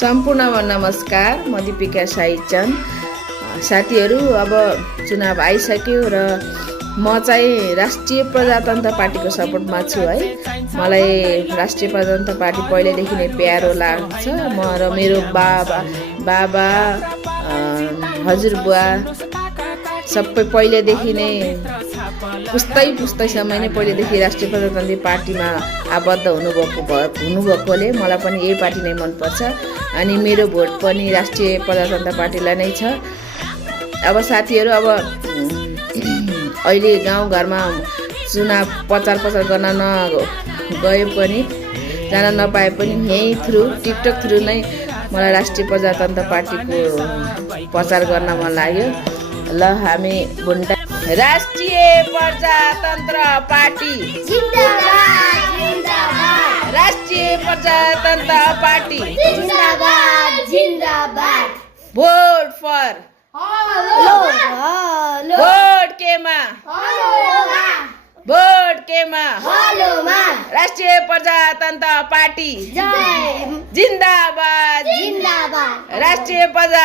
सम्पूर्णमा नमस्कार। म दीपिका साईचन्द। साथीहरू, अब चुनाव आइसक्यो र म चाहिँ राष्ट्रिय प्रजातन्त्र पार्टीको सपोर्टमा छु है। मलाई राष्ट्रिय प्रजातन्त्र पार्टी पहिल्यैदेखि नै प्यारो लाग्छ। म र मेरो बाबा हजुरबुवा सबै पहिलेदेखि नै पुस्तैसम्म नै पहिलेदेखि राष्ट्रिय प्रजातन्त्र पार्टीमा आबद्ध हुनुभएकोले मलाई पनि यही पार्टी नै मनपर्छ अनि मेरो भोट पनि राष्ट्रिय प्रजातन्त्र पार्टीलाई नै छ। अब साथीहरू, अब अहिले गाउँघरमा चुनाव प्रचार गर्न गए पनि जान नपाए पनि यही थ्रु टिकटक थ्रु नै मलाई राष्ट्रिय प्रजातन्त्र पार्टीको प्रचार गर्न मन लाग्यो। ल, हामी भुन्टा राष्ट्रिय प्रजातन्त्र पार्टी जिंदाबाद जिंदाबाद, राष्ट्रिय प्रजातन्त्र पार्टी जिंदाबाद जिंदाबाद, भोट फर हेलो भोट केमा भोट केमा हेलो मा, राष्ट्रिय प्रजातन्त्र पार्टी जय जिंदाबाद जिंदाबाद, राष्ट्रिय प्रजा